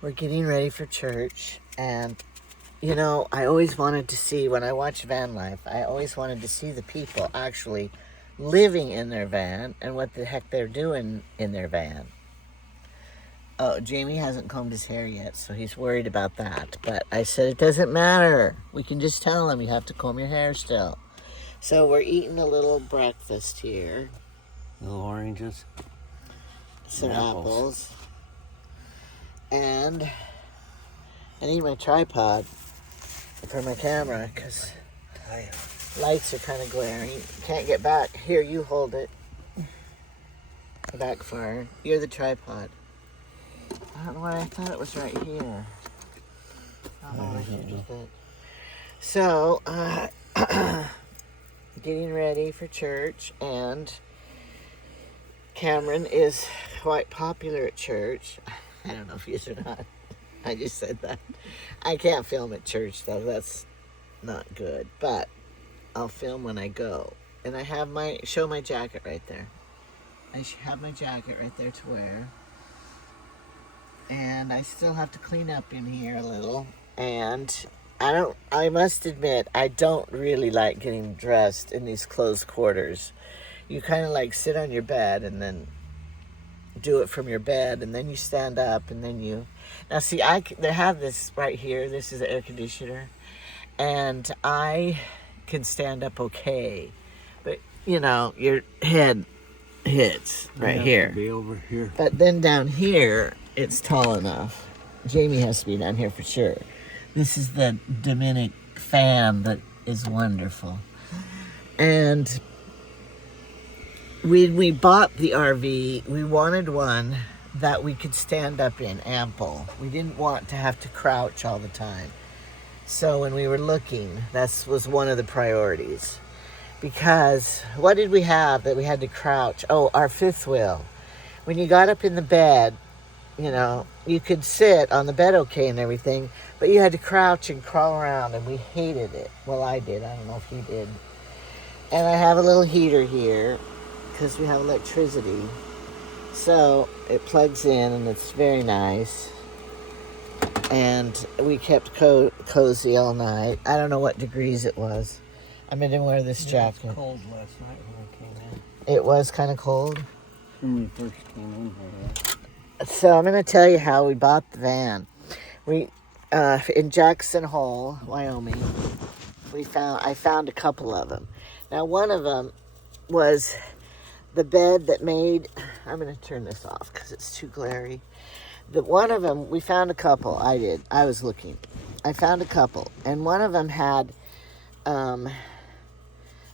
We're getting ready for church, and you know, I always wanted to see, when I watch van life, I always wanted to see the people actually living in their van and what the heck they're doing in their van. Oh, Jamie hasn't combed his hair yet, so he's worried about that. But I said it doesn't matter. We can just tell him you have to comb your hair still. So we're eating a little breakfast here. Little oranges. Some apples. And I need my tripod for my camera because lights are kind of glaring. Can't get back. Here, you hold it. Back far. You're the tripod. I don't know why I thought it was right here. I don't know what you just did. So, getting ready for church, and Cameron is quite popular at church. I don't know if he is or not. I just said that. I can't film at church, though. That's not good. But I'll film when I go. And I have show my jacket right there. I have my jacket right there to wear. And I still have to clean up in here a little. And I must admit, I don't really like getting dressed in these closed quarters. You kind of like sit on your bed and then do it from your bed, and then you stand up, and then you... Now see, they have this right here. This is the air conditioner. And I can stand up okay. But, you know, your head hits right here. Be over here. But then down here, it's tall enough. Jamie has to be down here for sure. This is the Dominic fan that is wonderful. And when we bought the RV, we wanted one that we could stand up in, ample. We didn't want to have to crouch all the time. So when we were looking, that was one of the priorities. Because what did we have that we had to crouch? Oh, our fifth wheel. When you got up in the bed, you know, you could sit on the bed okay and everything, but you had to crouch and crawl around, and we hated it. Well, I did. I don't know if you did. And I have a little heater here because we have electricity. So it plugs in, and it's very nice. And we kept cozy all night. I don't know what degrees it was. I didn't wear this jacket. It was cold last night when I came in. It was kind of cold? When we first came in here. So I'm going to tell you how we bought the van. We, in Jackson Hole, Wyoming, I found a couple of them. Now, one of them was the bed that made... I'm going to turn this off because it's too glary. One of them, we found a couple. I did. I was looking. I found a couple. And one of them had... the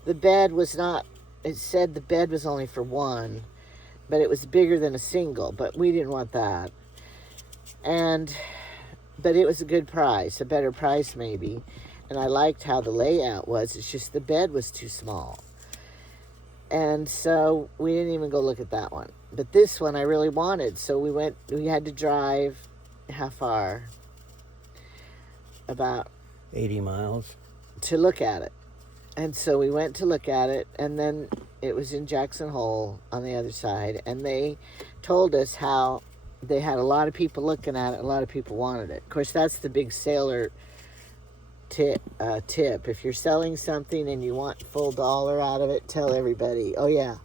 bed was not... It said the bed was only for one, but it was bigger than a single. But we didn't want that. But it was a good price. A better price, maybe. And I liked how the layout was. It's just the bed was too small. And so we didn't even go look at that one. But this one I really wanted. So we had to drive, how far? About 80 miles. To look at it. And so we went to look at it, and then it was in Jackson Hole on the other side. And they told us how they had a lot of people looking at it. A lot of people wanted it. Of course, that's the big sailor tip. If you're selling something and you want full dollar out of it, tell everybody, oh yeah,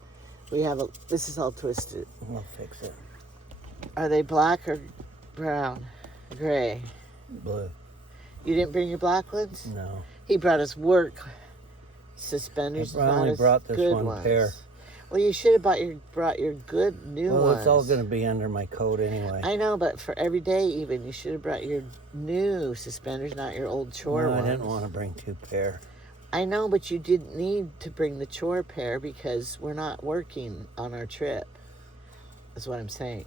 this is all twisted. We'll fix it. Are they black or brown? Gray? Blue. You didn't bring your black ones? No. He brought us work suspenders. I only brought this good one ones. pair. Well, you should have brought your good new ones. Well, it's all going to be under my coat anyway. I know, but for every day even, you should have brought your new suspenders, not your old chore ones. I didn't want to bring two pair. I know, but you didn't need to bring the chore pair because we're not working on our trip. That's what I'm saying.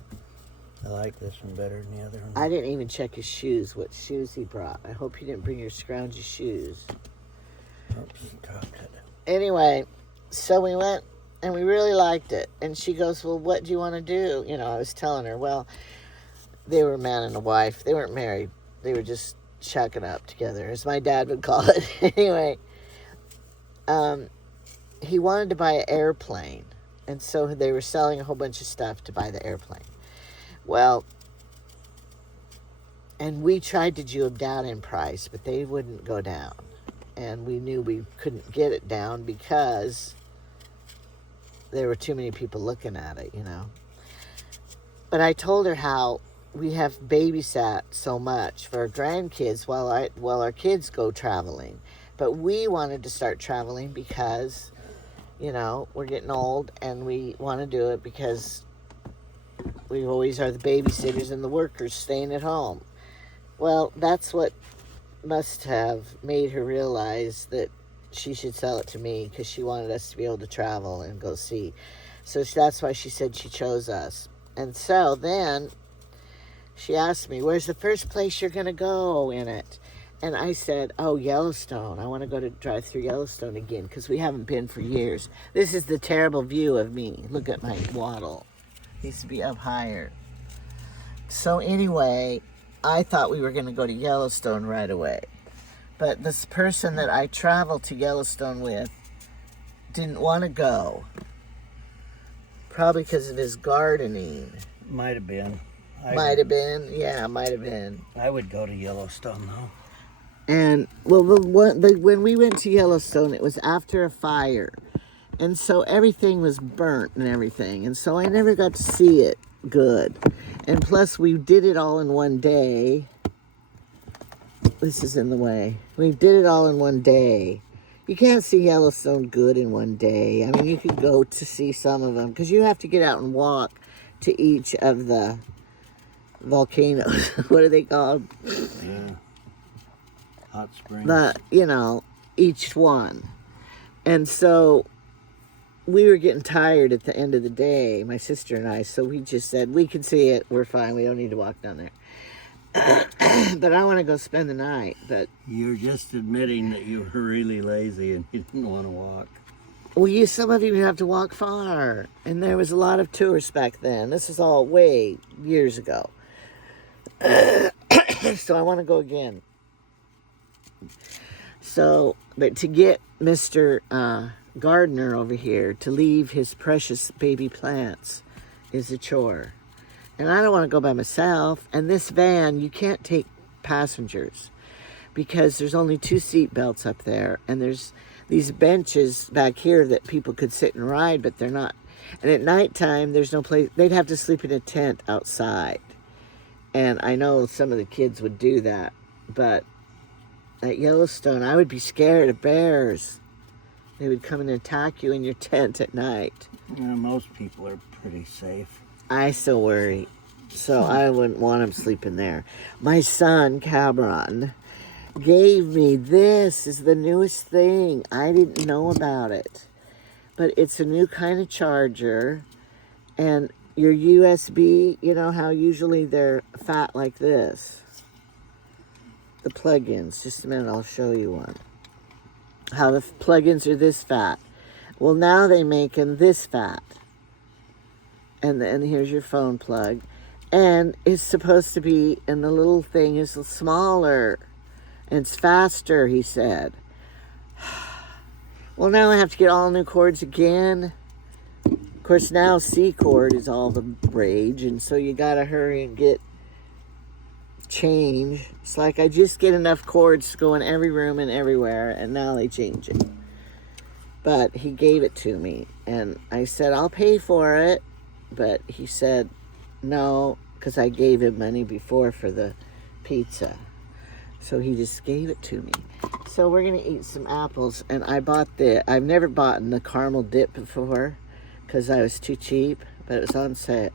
I like this one better than the other one. I didn't even check his shoes, what shoes he brought. I hope you didn't bring your scroungy shoes. Oops, dropped it. Anyway, so we went, and we really liked it. And she goes, well, what do you want to do? You know, I was telling her, well, they were a man and a wife. They weren't married. They were just chucking up together, as my dad would call it. Anyway, he wanted to buy an airplane. And so they were selling a whole bunch of stuff to buy the airplane. Well, And we tried to do them down in price, but they wouldn't go down. And we knew we couldn't get it down because there were too many people looking at it, you know. But I told her how we have babysat so much for our grandkids while our kids go traveling. But we wanted to start traveling because, you know, we're getting old and we want to do it because we always are the babysitters and the workers staying at home. Well, that's what must have made her realize that she should sell it to me, because she wanted us to be able to travel and go see. So that's why she said she chose us. And so then she asked me, where's the first place you're going to go in it? And I said, oh, Yellowstone. I want to go to drive through Yellowstone again, because we haven't been for years. This is the terrible view of me. Look at my waddle. Needs to be up higher. So anyway, I thought we were going to go to Yellowstone right away. But this person that I traveled to Yellowstone with didn't want to go. Probably because of his gardening. Might have been. Might have been. Yeah, might have been. I would go to Yellowstone, though. And, well, when we went to Yellowstone, it was after a fire. And so everything was burnt and everything. And so I never got to see it good. And plus, we did it all in one day. This is in the way. We did it all in one day. You can't see Yellowstone good in one day. I mean, you could go to see some of them, because you have to get out and walk to each of the volcanoes. What are they called? Yeah. Hot springs. You know, each one. And so we were getting tired at the end of the day, my sister and I, so we just said, we can see it, we're fine, we don't need to walk down there. But I want to go spend the night. But you're just admitting that you were really lazy and you didn't want to walk. Well, some of you have to walk far, and there was a lot of tourists back then. This is all way years ago. So I want to go again. So, but to get Mr. Gardener over here to leave his precious baby plants is a chore. And I don't want to go by myself. And this van, you can't take passengers because there's only 2 seat belts up there. And there's these benches back here that people could sit and ride, but they're not. And at nighttime, there's no place. They'd have to sleep in a tent outside. And I know some of the kids would do that. But at Yellowstone, I would be scared of bears. They would come and attack you in your tent at night. You know, most people are pretty safe. I still worry, so I wouldn't want him sleeping there. My son, Cameron, gave me this. Is the newest thing. I didn't know about it. But it's a new kind of charger. And your USB, you know how usually they're fat like this? The plug-ins. Just a minute, I'll show you one. How the plug-ins are this fat. Well, now they make them this fat. And then here's your phone plug. And it's supposed to be, and the little thing is smaller. And it's faster, he said. Well, now I have to get all new cords again. Of course, now C cord is all the rage. And so you got to hurry and get change. It's like I just get enough cords to go in every room and everywhere. And now they change it. But he gave it to me. And I said, I'll pay for it. But he said no, because I gave him money before for the pizza. So he just gave it to me. So we're going to eat some apples. And I've never bought the caramel dip before because I was too cheap. But it was on sale.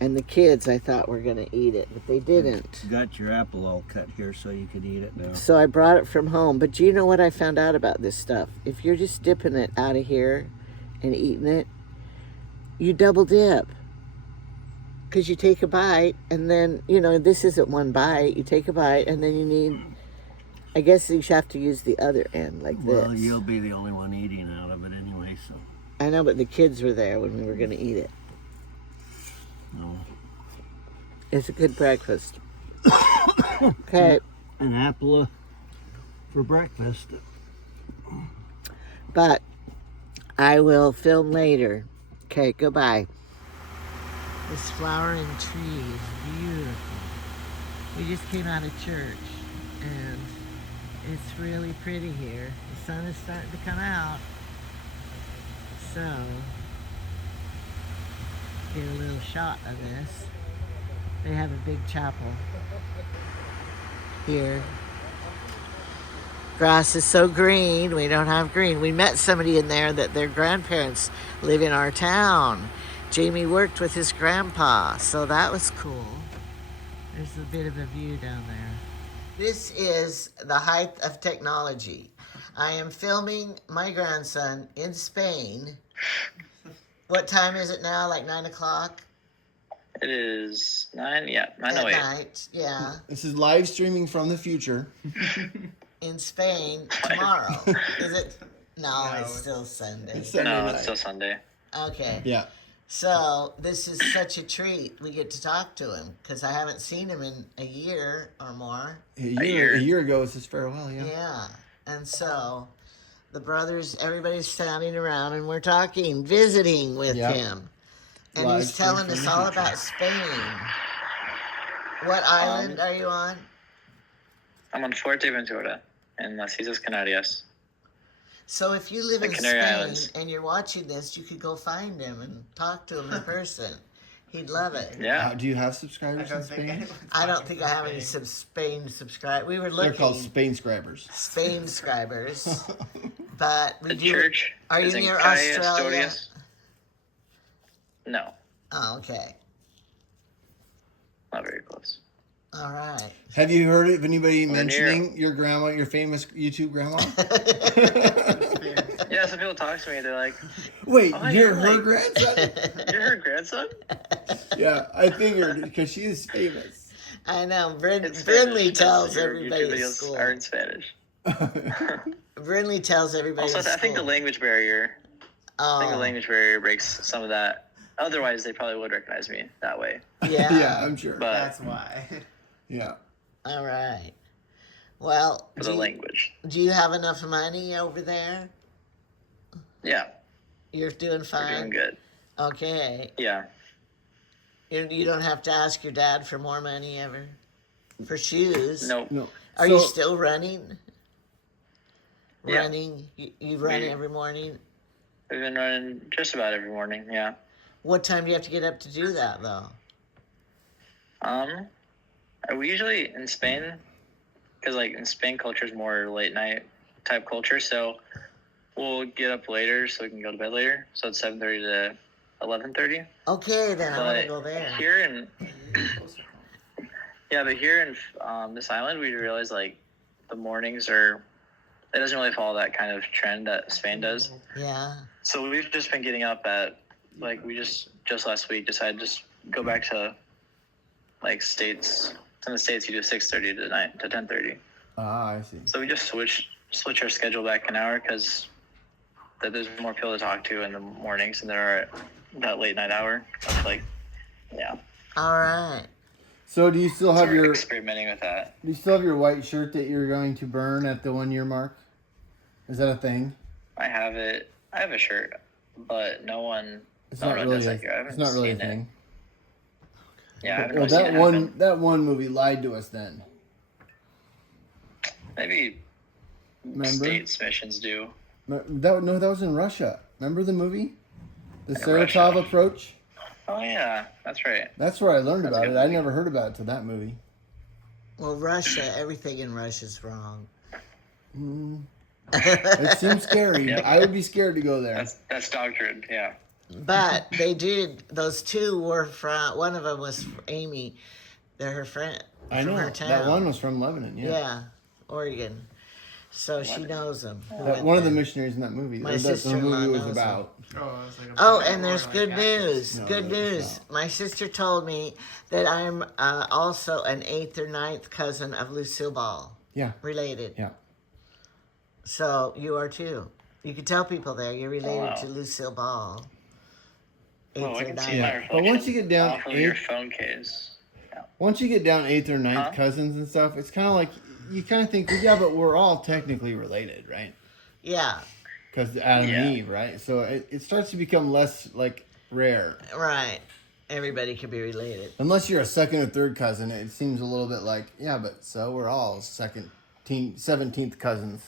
And the kids, I thought, were going to eat it. But they didn't. You got your apple all cut here so you could eat it now. So I brought it from home. But do you know what I found out about this stuff? If you're just dipping it out of here and eating it, you double dip, because you take a bite and then, you know, this isn't one bite. You take a bite and then you need, I guess you have to use the other end like this. Well, you'll be the only one eating out of it anyway, so. I know, but the kids were there when we were going to eat it. No. It's a good breakfast. Okay. An apple for breakfast. But I will film later. Okay, goodbye. This flowering tree is beautiful. We just came out of church, and it's really pretty here. The sun is starting to come out, so get a little shot of this. They have a big chapel here. Grass is so green. We don't have green. We met somebody in there that their grandparents live in our town. Jamie worked with his grandpa, so that was cool. There's a bit of a view down there. This is the height of technology. I am filming my grandson in Spain. What time is it now? Like 9 o'clock? It is 9, yeah, 9:08. At night, yeah. This is live streaming from the future. In Spain tomorrow. Is it? No, it's still Sunday. It's Sunday No, night. it's still Sunday. Okay. Yeah. So this is such a treat. We get to talk to him because I haven't seen him in a year or more. A year ago was his farewell, yeah. Yeah. And so the brothers, everybody's standing around and we're talking, visiting with Yep. him. And Live he's stream telling from us the all future. about Spain. What island are you on? I'm on Fuerteventura in Las Islas Canarias. So if you live The in Canary Spain Islands. and you're watching this, you could go find him and talk to him in person. He'd love it. Yeah. Do you have subscribers in Spain? I don't think I have any Spain subscribe. We were They're looking called Spain scribers. Spain subscribers, but we The do. church Are you is in near Calle Australia? Asturias. No, Oh, okay. not very close. All right. Have you heard of anybody We're mentioning your grandma, your famous YouTube grandma? Yeah, some people talk to me. They're like, Wait, Oh, you're you're her like- grandson? "You're her grandson?" Yeah, I figured because she is famous. I know. It's Brindley Spanish. tells Your everybody YouTube at videos school. are in Spanish. Brindley tells everybody Also, at I think the school. language barrier. I think the Oh, language barrier breaks some of that. Otherwise, they probably would recognize me that way. yeah. Yeah, I'm sure. But That's why. Yeah. All right. Well, for the language, do you have enough money over there? yeah, You're doing we're fine. doing good. Okay. Yeah. You don't have to ask your dad for more money ever? For shoes? Nope. No. Are you So- still running? Yeah. Running? You run We- every morning? We've been running just about every morning. Yeah. What time do you have to get up to do that, though? We usually in Spain, because like in Spain, culture is more late night type culture, so we'll get up later so we can go to bed later. So it's 7:30 to 11:30. Okay, then I want to But go there. here in but here in this island, we realize like the mornings are. It doesn't really follow that kind of trend that Spain does. Yeah. So we've just been getting up at like we just last week decided to just go back to like states. In the States, you do 6:30 to 10:30. Ah, I see. So we just switch our schedule back an hour because there's more people to talk to in the mornings than there are at that late night hour. Of like, yeah. All right. So do you still have We're your experimenting with that. do you still have your white shirt that you're going to burn at the 1 year mark? Is that a thing? I have it. I have a shirt, but no one. It's no not one really does a, that here. I haven't it's not really a seen it. thing. Yeah, I haven't Well, really seen that it one happen. that one movie lied to us then. Maybe Remember? states missions do. That was in Russia. Remember the movie? The In Saratov Russia. approach? Oh yeah, that's right. That's where I learned That's a about good it. I movie. never heard about it till that movie. Well, Russia, everything in Russia's wrong. It seems scary. Yep. I would be scared to go there. That's doctrine. Yeah. But they did. Those two were from. One of them was Amy. They're her friend. I from know. her town. That one was from Lebanon, yeah. Yeah, Oregon. So she knows them. One of the missionaries in that movie. My That's the sister-in-law movie was knows about. Oh, it's like a Oh, and there's good like news. No, Good there's news. My sister told me that I'm also an 8th or 9th cousin of Lucille Ball. Yeah. Related. Yeah. So you are too. You can tell people there you're related wow. to Lucille Ball. 8th Oh, I or can 9th. see my Yeah. reflection But once you get down off of your eight- phone case. Once you get down 8th or 9th Huh? cousins and stuff, it's kind of like you kind of think, well, yeah, but we're all technically related, right? Yeah, Because Adam Yeah. and Eve, right? So it starts to become less like rare. right. Everybody can be related. Unless you're a second or third cousin, it seems a little bit like, yeah, but so we're all 17th cousins.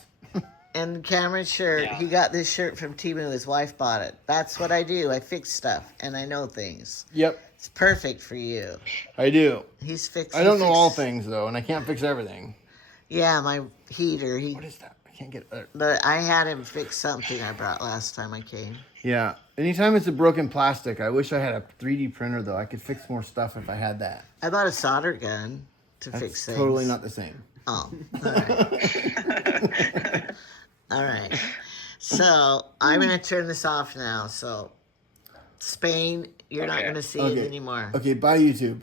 And Cameron's shirt, Yeah. he got this shirt from Timu. His wife bought it. That's what I do. I fix stuff, and I know things. Yep, It's perfect for you. I do. He's fixed. I don't know all things, though, and I can't fix everything. Yeah, my heater. What is that? I can't get it. But I had him fix something I brought last time I came. Yeah. Anytime it's a broken plastic, I wish I had a 3D printer, though. I could fix more stuff if I had that. I bought a solder gun to That's fix things. totally not the same. Oh, all right. All right. So I'm going to turn this off now. So, Spain, you're not Okay. going to see Okay. it anymore. Okay, bye, YouTube.